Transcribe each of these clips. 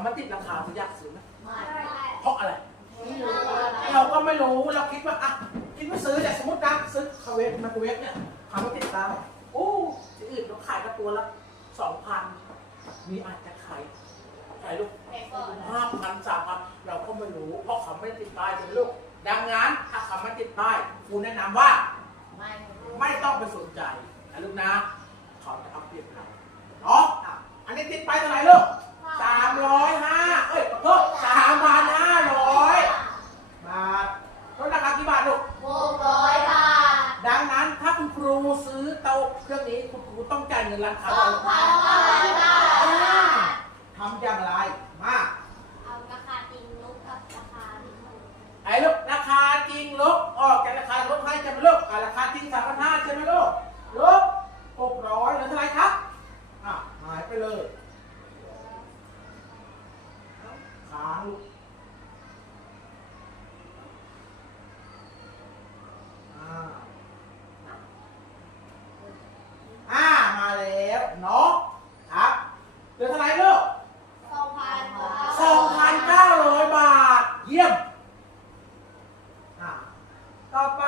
าเขามาติดราคาหนูอยากซื้อไหมไม่เพราะอะไรไม่รู้ว่าเราก็ไม่รู้เราคิดว่าอะคิดว่าซื้อแต่สมมตินะซื้อคาเวฟไมโครเวฟเนี่ยเขามาติดตามโอ้ที่อื่นเราขายกันตัวละสองพันมีอาจจะขายขายลูกแพงกว่าห้าพันสามพันเราก็ไม่รู้ เพราะเขาไม่ติดป้ายเป็นลูกดังนั้นถ้าเขาไม่ติดป้ายครูแนะนำว่าไม่ไม่ต้องไปสนใจนะลูกนะเขาจะเอาเปรียบเราเนาะอะอันนี้ติดป้ายเท่าไหร่ลูก สามร้อยห้าเอ้ยขอโทษสามพันห้าร้อยบาทลดราคากี่บาทลูกหกร้อยบาท ดังนั้นถ้าคุณครูซื้อเตาเครื่องนี้คุณครูต้องจ่ายเงินราคาสองพันห้าร้อยบาท อ่าทำอย่างไร มา เอาราคาจริงลบกับราคาที่ถูก ไอ้ลูกราคาจริงลบออกจากราคาลดให้จะไหมลูกอะราคาจริงสามพันห้าใช่ไหมลูกลบหกร้อยเหลือเท่าไหร่ครับอะหายไปเลยค้าง ลูกอ่าอ่ามาแล้วเนาะครับเหลือเท่าไหร่ลูกสองพันสองพันเก้าร้อยบาท เยี่ยมอะต่อไป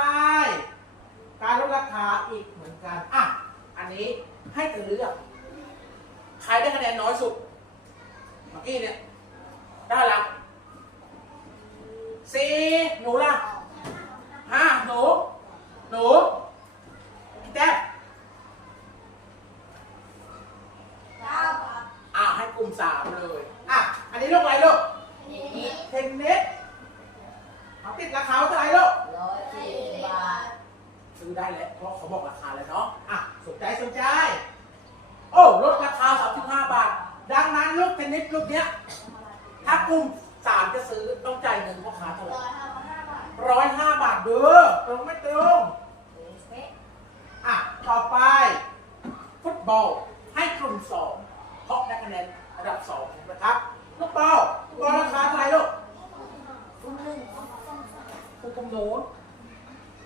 การลดราคาอีกเหมือนกัน อะ อันนี้ให้เธอเลือก ใครได้คะแนนน้อยสุด เมื่อกี้เนี่ย ได้ละสี่หนูล่ะห้าหนู หนูแจ๊บเก้าบาทอะให้กลุ่มสามเลย อะ อันนี้ลูกอะไรลูกนี่เทนนิสเอาติดราคาเท่าไหร่ลูก ร้อยสี่บาทซื้อได้แล้วเพราะเขาบอกราคาแล้วเนาะ อะ สนใจสนใจ โอ้ลดราคา 35 บาท ดังนั้นลูกเทนนิสลูกเนี้ย ถ้ากลุ่มสามจะซื้อต้องจ่ายเงินพ่อค้าเท่าไหร่ร้อยห้าสิบห้าบาทร้อยห้าบาทเด้อตรงไม่ตรงเป๊ะอะ ต่อไป ฟุตบอลให้กลุ่มสองเพราะได้คะแนนระดับสองนะครับฟุตบอลฟุตบอลราคาเท่าไหร่ลูกคุณหนึ่งคุณกำโน้น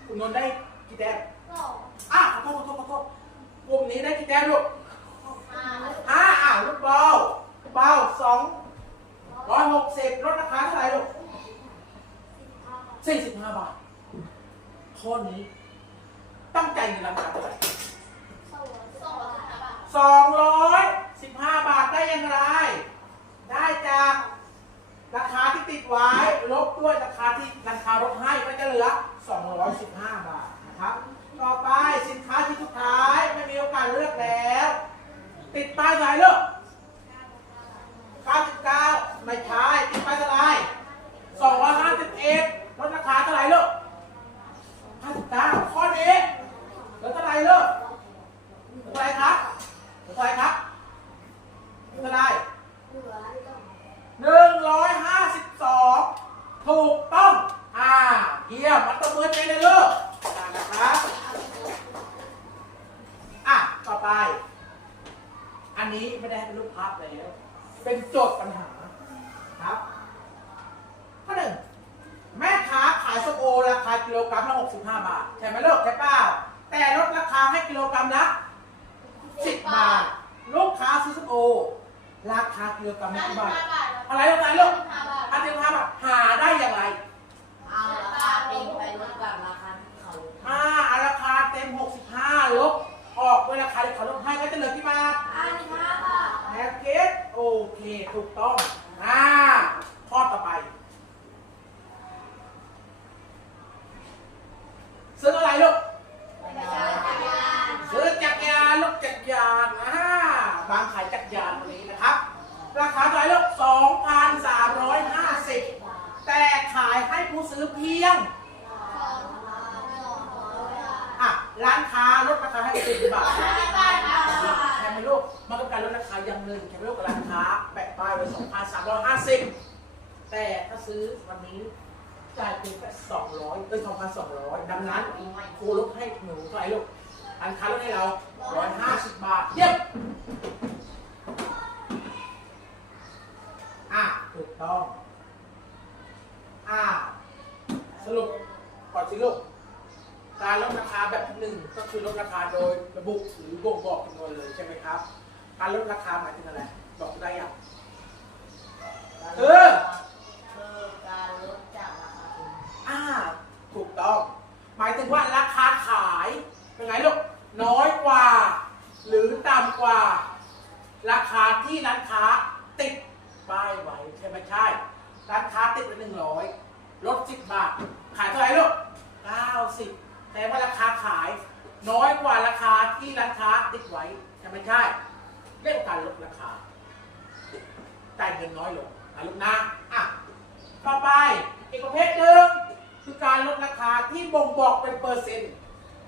คุณโน้นได้กี่แต้มสองอะขอโทษขอโทษขอโทษกลุ่มนี้ได้กี่แต้มลูกห้าห้าอะลูกบอลลูกบอลสองร้อย หกสิบลดราคาเท่าไหร่ลูกสี่สิบห้าบาทข้อนี้ ตั้งใจเงินราคาเท่าไหร่สองร้อยสิบห้าบาทได้อย่างไร ได้จากราคาที่ติดไว้ลบด้วยราคาที่ราคาลดให้ก็จะเหลือ215บห้าบาทนะครับ ต่อไปสินค้าที่สุดท้ายไม่มีโอกาสเลือกแล้ว ติดป้ายไหนลูก99 ไม่ใช่ติดป้ายเท่าไหร่251ลดราคาเท่าไหร่ลูก59ข้อนี้เหลือเท่าไหร่ลูกเหลือเท่าไหร่ครับเหลือเท่าไหร่ครับเหลือเท่าไหร่ เหลือ หนึ่งร้อยห้าสิบสองถูกต้อง อ่าเยี่ยมมัตบมือใจเลยลูกอ่านะครับ อะ ต่อไป อันนี้ไม่ได้ให้เป็นรูปภาพแล้ว เป็นโจทย์ปัญหา ครับข้อหนึ่ง แม่ค้าขายส้มโอราคากิโลกรัมละ65 บาท ใช่ไหมลูกใช่เปล่า แต่ลดราคาให้กิโลกรัมละ 10 บาท ลูกค้าซื้อส้มโอ ราคากิโลกรัมละ ห้าสิ กี่ บบาท ห้าบาท อะไรลูกอะไรลูก ห้าบาท อันที่ห้าบาทหาได้อย่างไร เอาราคาเต็มไปลดกับราคาที่เขา อ่าอ่าราคาเต็ม 65 ลบ ออกด้วยราคาที่เขาลดให้ก็จะเหลือกี่บาท ห้าสิบห้าบาท แฮปเกตโอเค ถูกต้อง อ่า ข้อต่อไป ซื้ออะไรลูก ไม่ใช่จักรยาน ซื้อจักรยานลูกจักรยานอ่าบางขายจักรยานตรงนี้นะครับ ราคาเท่าไหร่ลูก2,350 แต่ขายให้ผู้ ซื้อเพียงอะร้านค้าลดราคาให้สิบบาทใช่ไหมลูกมันก็การลดราคาอย่างหนึ่งใช่ไหมลูกกับร้านค้าแปะป้ายไว้2,350แต่ถ้าซื้อวันนี้จ่ายเพียงแค่200เป็น2,200ดังนั้นครูลดให้หนูเท่าไหร่ลูกร้านค้าลดให้เรา150บาทเยี่ยมอะถูกต้องอะ สรุปก่อนสิลูกการลดราคาแบบหนึ่งก็คือลดราคาโดยระบุหรือบ่งบอกจำนวนเลยใช่ไหมครับ การลดราคาหมายถึงอะไร บอกได้ยังเออคือการลดจากราคาจริงอ่าถูกต้อง หมายถึงว่าราคาขายเป็นไงลูกน้อยกว่า หรือต่ำกว่า ราคาที่ร้านค้าติดป้ายไว้ใช่ไหมใช่ร้านค้าติดไว้หนึ่งร้อย ลดสิบบาท ขายเท่าไหร่ลูกเก้าสิบแต่ว่าราคาขาย น้อยกว่าราคาที่ร้านค้าติดไว้ใช่ไหมใช่เรียกว่าการลดราคาจ่ายเงินน้อยลงนะลูกนะอะต่อไปอีกประเภทหนึ่งคือการลดราคาที่บ่งบอกเป็นเปอร์เซ็นต์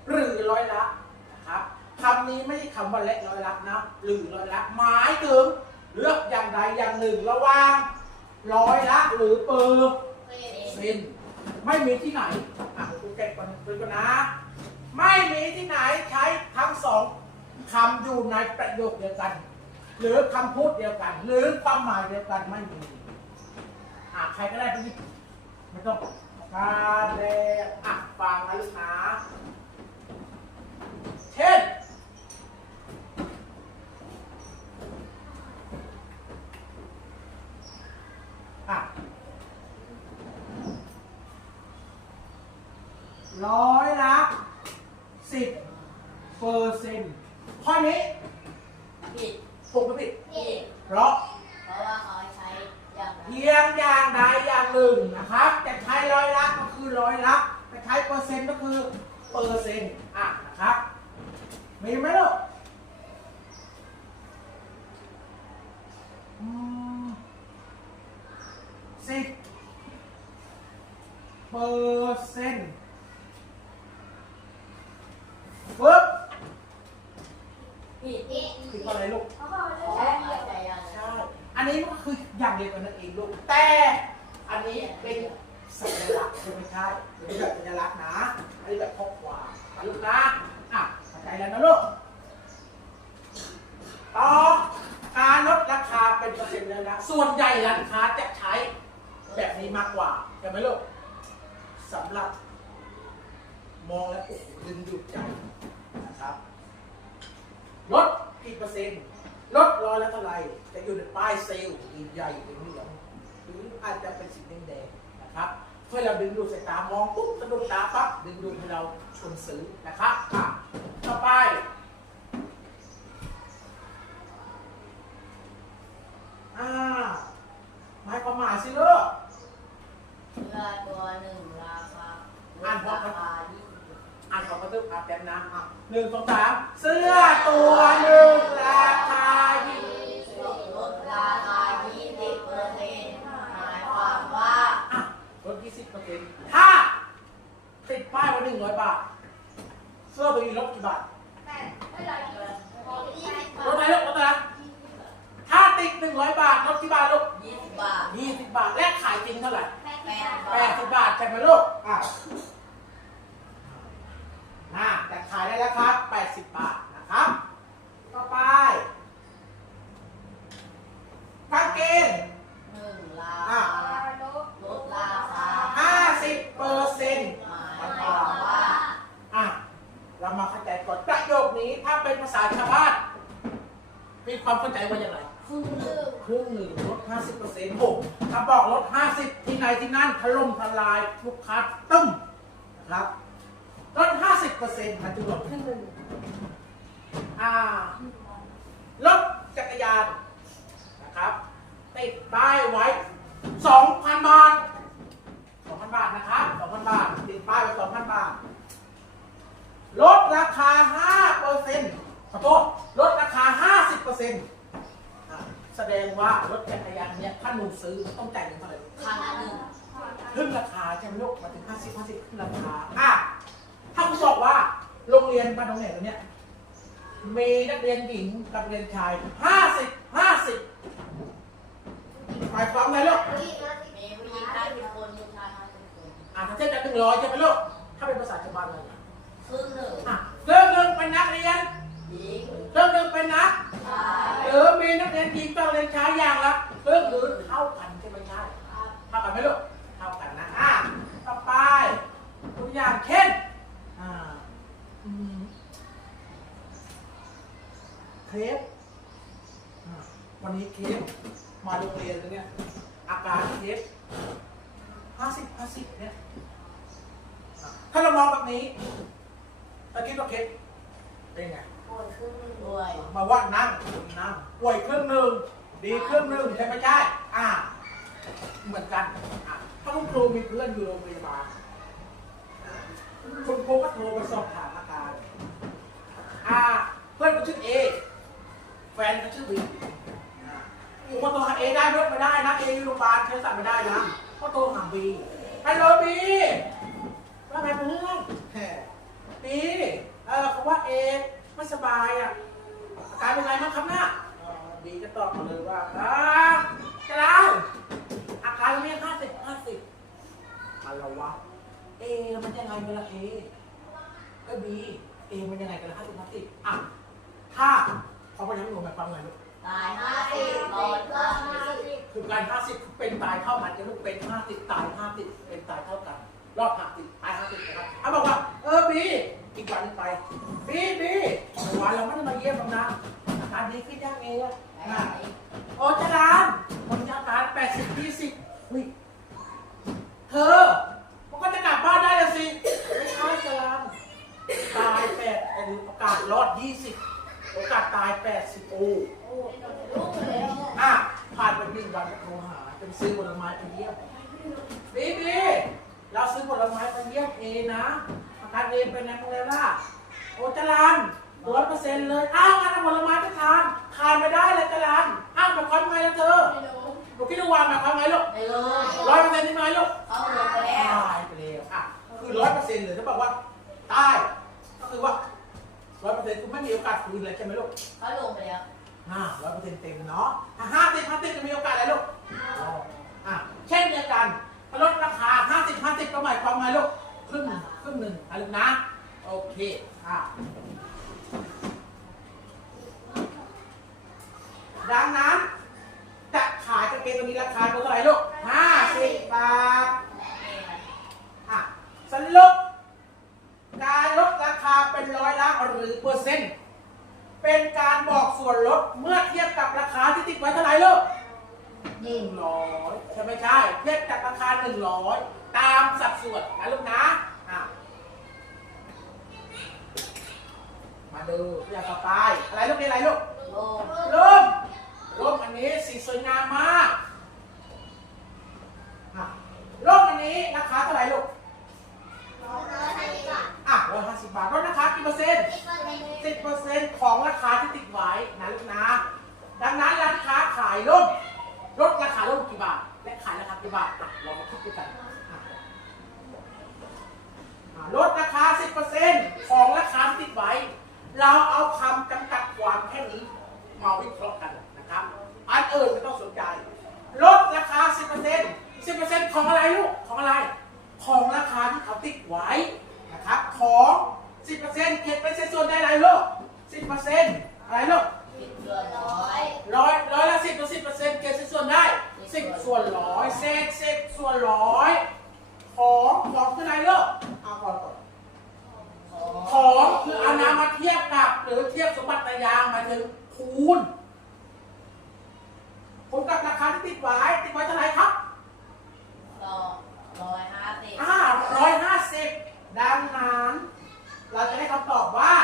หรือร้อยละนะครับคำนี้ไม่ใช่คำว่าเล็กร้อยละนะหรือร้อยละหมายถึงเลือกอย่างใดอย่างหนึ่งระหว่างร้อยละหรือเปอร์ เป็นเซ็นไม่มีที่ไหนอะกูเก็บก่อนดูกันนะ ไม่มีที่ไหนใช้ทั้งสองคำอยู่ในประโยคเดียวกัน หรือคำพูดเดียวกัน หรือความหมายเดียวกันไม่มีอะใครก็ได้ไปหยิไม่ต้องการแดอะฟังนะลูกนะเช่น อะร้อยละสิบเปอร์เซ็นต์ข้อนี้ ผิด ถูกหรือผิด ผิด เพราะ เพราะว่าเขาใช้อย่างนั้น เพียงอย่างใดอย่างหนึ่งนะครับ จะใช้ร้อยละก็คือร้อยละจะใช้เปอร์เซ็นต์ก็คือเปอร์เซ็นต์อะนะครับ มีไหมลูกสิบเปอร์เซ็นต์ปึ๊บผิดผิดผิดอะไรลูก เขาบอกเพราะว่าเขาใช้อย่างนั้นใช่ อันนี้มันก็คืออย่างเดียวกันนั่นเองลูก แต่อันนี้เป็นสัญลักษณ์ใช่ไหมใช่เป็นแบบสัญลักษณ์นะอันนี้แบบข้อความนะลูกนะ แล้วนะลูกต่อการลดราคาเป็นเปอร์เซ็นต์เลยนะ ส่วนใหญ่ร้านค้าจะใช้แบบนี้มากกว่าใช่ไหมลูกสำหรับ มองแล้วโอ้โหดึงดูดใจนะครับ ลดกี่เปอร์เซ็นต์ ลดร้อยละเท่าไหร่จะอยู่ในป้ายเซลล์ใหญ่ๆเหลืองหรืออาจจะเป็นสีแดงๆนะครับเพื่อเราดึงดูดสายตามองปุ๊บสะดุดตาปั๊บดึงดูดให้เราชวนซื้อนะครับ ต่อไป อ่าหมายความหมายสิลูกเสื้อตัวหนึ่งราคาลอ่านดพร้อรามกันคายี่สิบอ่านของกระตุ้นอ่านแป๊บนะอะหนึ่งสองสามเสื้อตัวหนึ่งราคายี่ลดราคายี่สิบเปอร์เซ็นต์หมายความว่า อะลดยี่สิบเปอร์เซ็นต์ถ้าติดป้ายไว้หนึ่งร้อยบาท เสื้อตัวนี้ลดกี่บาทแปดไม่ร้อยยี่สิบยี่สิบลดไหนลูกลดไหนถ้าติดหนึ่งร้อยบาทลดกี่บาทลูกยี่สิบบาทยี่สิบบาท และขายจริงเท่าไหร่แปดแปดแปดสิบบาทใช่ไหมลูกอะน่าแต่ขายได้แล้วครับแปดสิบบาท ความเข้าใจว่าอย่างไรครึ่งหนึ่งครึ่งหนึ่งลด50เปอร์เซ็นต์โอ้ถ้าบอกลด50 ที่ไหนที่นั่นถล่มทลายลูกค้าตึ้มนะครับลด50เปอร์เซ็นต์มันจะลดครึ่งหนึ่งอ่ารถจักรยานนะครับติดป้ายไว้ 2,000 บาท 2,000 บาทนะครับ 2,000 บาท ติดป้ายไว้ 2,000 บาท ลดราคา5เปอร์เซ็นต์ ขอโทษลดราคา 50เปอร์เซ็นต์อะแสดงว่ารถจักรยานเนี่ยถ้าหนูซื้อมันต้องจ่ายเงินเท่าไหร่พันหนึ่งครึ่งราคาใช่ไหมลูกมาถึง 50 50ครึ่งราคาอะถ้าคุณบอกว่าโรงเรียนบ้านตรงไหนเนี่ยมีนักเรียนหญิงกับนักเรียนชาย 50 50หมายความไงลูกมีผู้หญิงห้าสิบคนผู้ชายห้าสิบคนอะถ้าเทียบกันหนึ่งร้อยใช่ไหมลูกถ้าเป็นภาษาชาวบ้านเลยนะครึ่งหนึ่งอะเรื่องหนึ่งเป็นนักเรียน หญิงเรื่องหนึ่งเป็นนักชายหรือมีนักเรียนหญิงกับนักเรียนชายอย่างละเรื่องหรือเท่ากันใช่ไหมใช่เท่ากันไหมลูกเท่ากันนะอะต่อไปตัวอย่างเช่นนอ่าอืมเคฟอ่าวันนี้เคฟมาโรงเรียนแล้วเนี่ยอาการเคฟห้าสิบห้าสิบเนี่ยอะถ้าเรามองแบบนี้ถ้าคิดว่าเคฟเป็นไงป่ วยครึ่งหนึ่งด้วย มาว่านั่งนั่งป่วยครึ่งหนึ่งดีครึ่งหนึ่งใช่ไหมใช่อ่า เหมือนกันอะถ้าคุณครูมีเพื่อนอยู่โรงพยาบาลคุณครูก็โทรไปสอบถามอาการอ่าเพื่อนก็ชื่อเอแฟนก็ชื่อบีอ่าผมก็โทรหาเอได้ด้วยไม่ได้นะเออยู่โรงพยาบาลใช้สั่งไม่ได้นะก็โทรหาบีฮัลโหลบีว่าไงเพื่อนแหมบีเออเขาว่าเอ ไม่สบายอะอาการเป็นไงบ้างครับเนี่ยเอ่อบีก็ตอบมาเลยว่าอ่าจะเล่าอาการเรียกห้าสิบห้าสิบอะไรวะเอมันยังไงกันล่ะเอเอ้ยบีเอมันยังไงกันล่ะห้าสิบห้าสิบอะถ้าเขาพยายามหนูหมายความไงลูกตายห้าสิบรอดห้าสิบคือการห้าสิบเป็นตายเท่ากันจะลูกเป็นห้าสิบตายห้าสิบเป็นตายเท่ากัน รอบห้าสิบตายห้าสิบนะครับอะบอกว่า เออบีอีกวันหนึงไปบีบีเมื่อวานเราไม่ได้มาเยี่ยมหรอกนะอาการดีขึ้นยังเองอะไหนน่ะโอ้จารานคนจะอาการแปดสิบยี่สิบเฮ้ย เกงตัวนี้ราคาเท่าไหร่ลูกห้าสิบบาทอะสรุปการลดราคาเป็นร้อยละหรือเปอร์เซ็นต์ เป็นการบอกส่วนลดเมื่อเทียบกับราคาที่ติดไว้เท่าไหร่ลูกหนึ่งร้อยใช่ไหมใช่เทียบกับราคาหนึ่งร้อยตามสัดส่วนนะลูกนะอะมาดูอย่างต่อไปอะไรลูกนี่อะไรลูกลมร่มอันนี้สีสวยงามมากอะร่มอันนี้ราคาเท่าไหร่ลูก อะร้อยห้าสิบบาทลดราคากี่เปอร์เซ็นต์สิบเปอร์เซ็นต์ของราคาที่ติดไว้นะลูกนะ ดังนั้นร้านค้าขายร่มลดราคาร่มกี่บาท และขายราคากี่บาทอะเรามาคิดด้วยกันอะอะลดราคาสิบเปอร์เซ็นต์ของราคาที่ติดไว้ เราเอาคำจำกัดความแค่นี้มาวิเคราะห์กันนะครับ อันอื่นไม่ต้องสนใจ ลดราคา 10% 10%ของอะไรลูก ของอะไร ของราคาที่เขาติดไว้นะครับ ของ 10%เก็บเป็นส่วนได้อะไรลูก 10%อะไรลูกปิดเกินร้อยร้อยร้อยละ10ต่อ10%เก็บส่วนได้10ส่วนร้อยเศษ10ส่วนร้อยของของคืออะไรลูกเอาก่อนก่อนของคือเอานามาเทียบกับหรือเทียบสมบัติ ยางหมายถึงคูณคูณกับราคาที่ติดไว้ติดไว้เท่าไหร่ครับต่อร้อยห้าสิบอ่าร้อยห้าสิบดังนั้น เราจะได้คำตอบว่า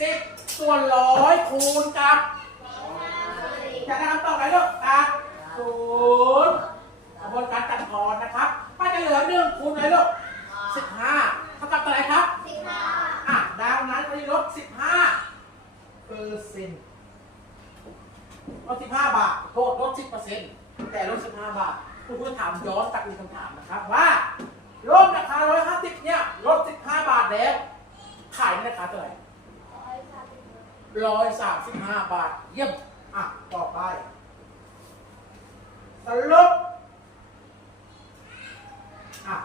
สิบส่วนร้อยคูณกับจะได้คำตอบไหนลูกกับศูนย์กระบวนการตัดทอนนะครับก็จะเหลือหนึ่งคูณเลยลูกสิบห้าเท่ากับเท่าไหร่ครับอะดังนั้นก็จะลด15เปอ ร์เซ็นต์ลด15บาทโทษลด10เปอร์เซ็นต์แต่ลด15บห้าบาทคุณผู้ถามย้อนกลับมีคำถามนะครับว่าลดราคา150เนี่ยลด15บห้าบาทแล้ว ขายในราคาเท่าไหร่135บาท เยี่ยม อะ ต่อไปสรุปอะ